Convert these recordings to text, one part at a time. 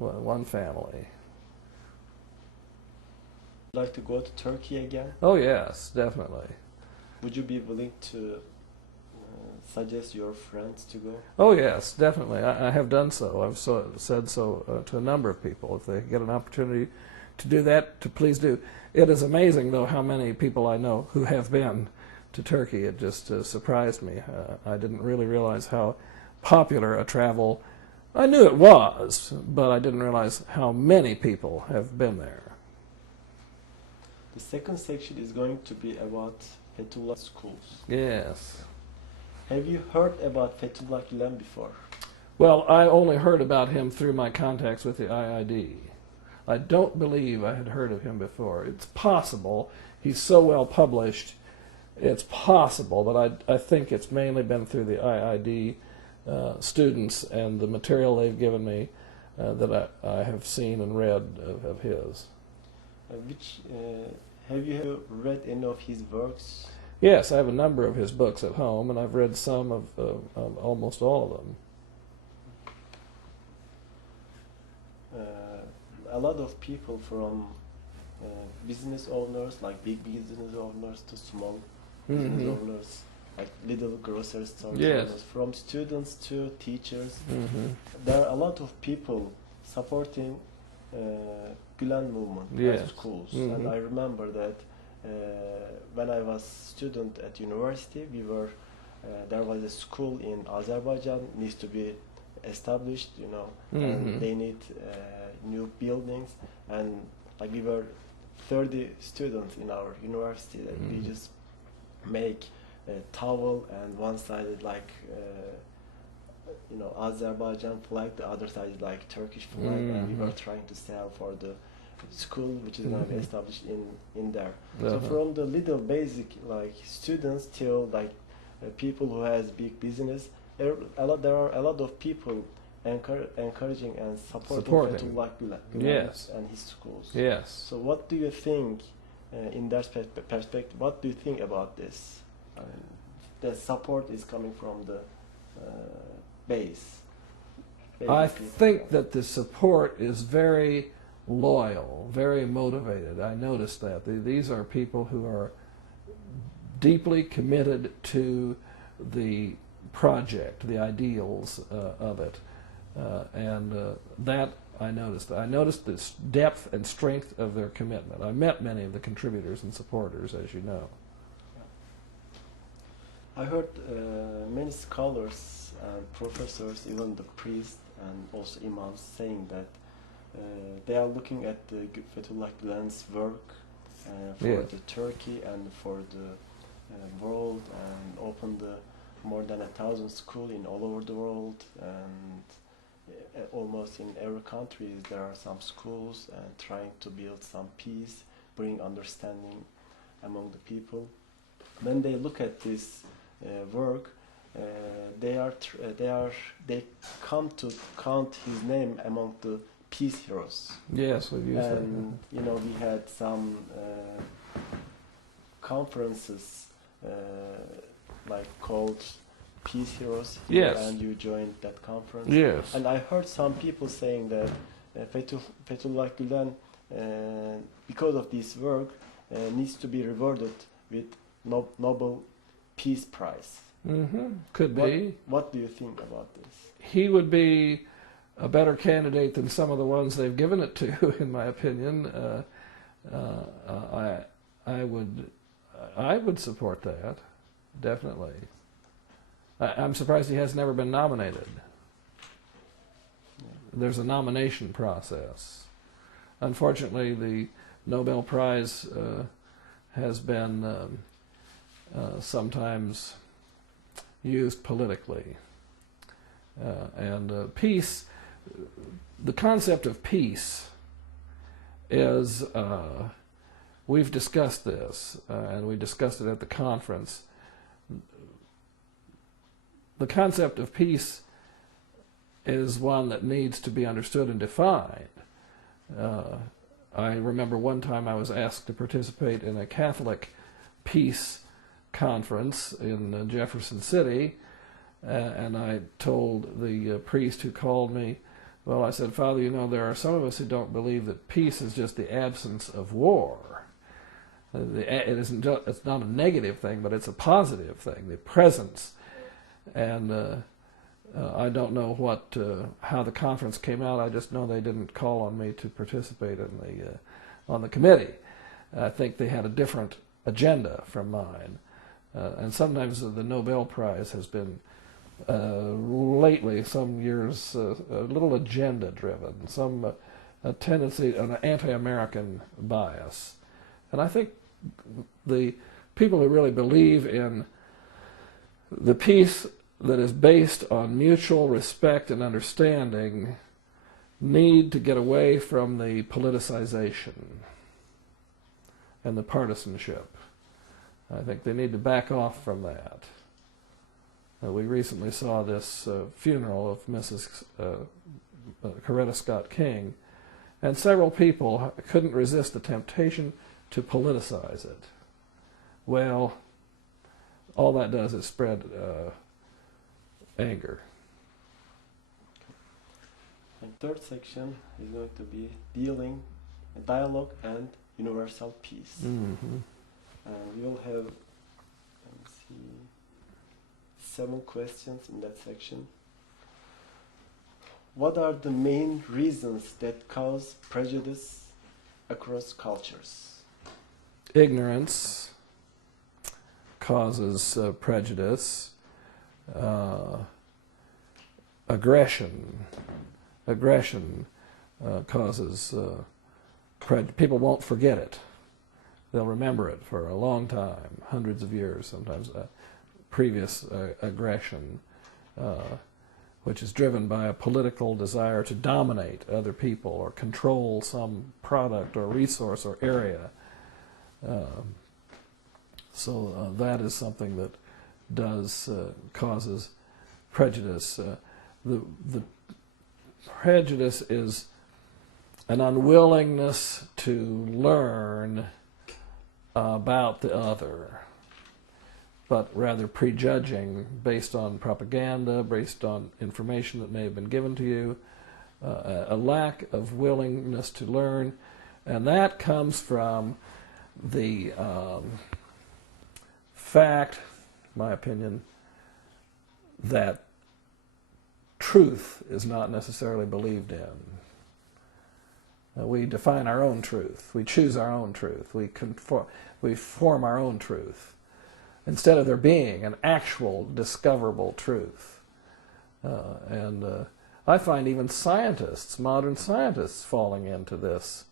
one family. Like to go to Turkey again? Oh yes, definitely. Would you be willing to suggest your friends to go? Oh yes, definitely. I have done so. I've said so to a number of people. If they get an opportunity to do that, to please do. It is amazing, though, how many people I know who have been to Turkey. It just surprised me. I didn't really realize how popular a travel. I knew it was, but I didn't realize how many people have been there. The second section is going to be about Fethullah schools. Yes. Have you heard about Fethullah Gulen before? Well, I only heard about him through my contacts with the IID. I don't believe I had heard of him before. It's possible. He's so well published. It's possible, but I think it's mainly been through the IID students and the material they've given me that I have seen and read of his. Have you read any of his works? Yes, I have a number of his books at home, and I've read some of almost all of them. A lot of people from business owners, like big business owners, to small business owners, like little grocery store owners, from students to teachers. There are a lot of people supporting Gulen movement at schools. And I remember that when I was student at university, there was a school in Azerbaijan needs to be established, and they need new buildings, and like we were 30 students in our university, that we just make a towel, and one side is like Azerbaijan flag, the other side is like Turkish flag, and we were trying to sell for the school which is going to be established in there. So from the little basic like students till like people who has big business, there are a lot of people encouraging and supporting Fethullah Gulen and his schools. Yes. So what do you think in that perspective? What do you think about this? The support is coming from the base. I think that the support is very loyal, very motivated. I noticed that. These are people who are deeply committed to the project, the ideals of it. That I noticed. I noticed the depth and strength of their commitment. I met many of the contributors and supporters, as you know. I heard many scholars and professors, even the priests and also imams, saying that they are looking at the Fethullah Gulen's work for the Turkey and for the world, and opened more than 1,000 schools in all over the world, and almost in every country there are some schools, and trying to build some peace, bring understanding among the people. When they look at this work, they come to count his name among the peace heroes. Yes, we've used that. And we had some conferences like called Peace Heroes here, and you joined that conference. Yes. And I heard some people saying that Fethullah Gulen, because of this work, needs to be rewarded with Nobel Peace Prize. Could be. What do you think about this? He would be a better candidate than some of the ones they've given it to, in my opinion. I would support that, definitely. I'm surprised he has never been nominated. There's a nomination process. Unfortunately, the Nobel Prize has been sometimes used politically. And peace, the concept of peace is, we've discussed this, and we discussed it at the conference. The concept of peace is one that needs to be understood and defined. I remember one time I was asked to participate in a Catholic peace conference in Jefferson City, and I told the priest who called me, Well, I said, Father, you know, there are some of us who don't believe that peace is just the absence of war. It's not a negative thing, but it's a positive thing, the presence. And I don't know how the conference came out. I just know they didn't call on me to participate on the committee. I think they had a different agenda from mine. And sometimes the Nobel Prize has been lately, some years, a little agenda-driven, some a tendency, an anti-American bias. And I think the people who really believe in the peace that is based on mutual respect and understanding need to get away from the politicization and the partisanship. I think they need to back off from that. We recently saw this funeral of Mrs. Coretta Scott King, and several people couldn't resist the temptation to politicize it. Well, all that does is spread anger. And third section is going to be dialogue and universal peace. Mm-hmm. We will have, let me see, 7 questions in that section. What are the main reasons that cause prejudice across cultures? Ignorance causes prejudice. Aggression causes prejudice. People won't forget it. They'll remember it for a long time, hundreds of years, sometimes previous aggression, which is driven by a political desire to dominate other people or control some product or resource or area. So that is something that causes prejudice. The prejudice is an unwillingness to learn about the other, but rather prejudging based on propaganda, based on information that may have been given to you, a lack of willingness to learn, and that comes from the fact, my opinion, that truth is not necessarily believed in. We define our own truth. We choose our own truth. We form our own truth, instead of there being an actual discoverable truth. I find even scientists, modern scientists, falling into this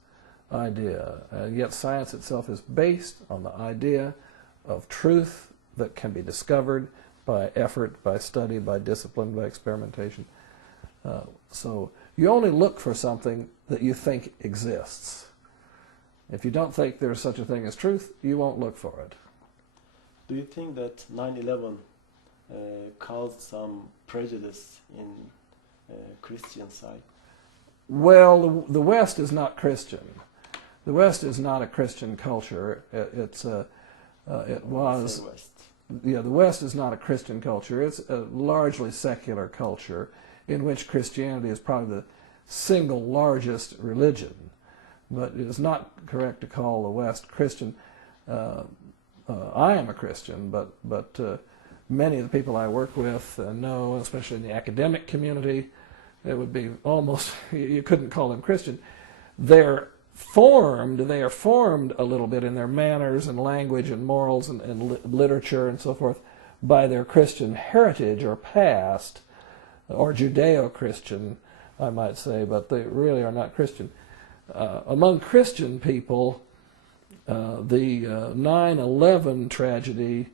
idea. Yet science itself is based on the idea of truth that can be discovered by effort, by study, by discipline, by experimentation. So you only look for something that you think exists. If you don't think there's such a thing as truth, you won't look for it. Do you think that 9/11 caused some prejudice in Christian side? Well, the West is not Christian. The West is not a Christian culture. The West is not a Christian culture. It's a largely secular culture in which Christianity is probably the single largest religion. But it is not correct to call the West Christian. I am a Christian, but many of the people I work with know, especially in the academic community, it would be almost, you couldn't call them Christian. They are formed a little bit in their manners and language and morals and literature and so forth by their Christian heritage or past, or Judeo-Christian, I might say, but they really are not Christian. Among Christian people, the 9/11 tragedy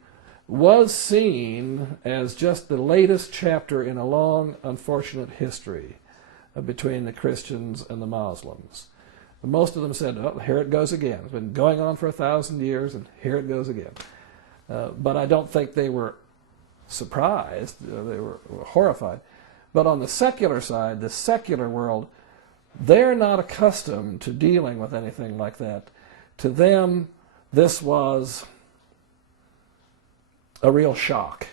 was seen as just the latest chapter in a long, unfortunate history between the Christians and the Muslims. And most of them said, oh, here it goes again. It's been going on for 1,000 years, and here it goes again. But I don't think they were surprised. They were horrified. But on the secular side, the secular world, they're not accustomed to dealing with anything like that. To them, this was a real shock.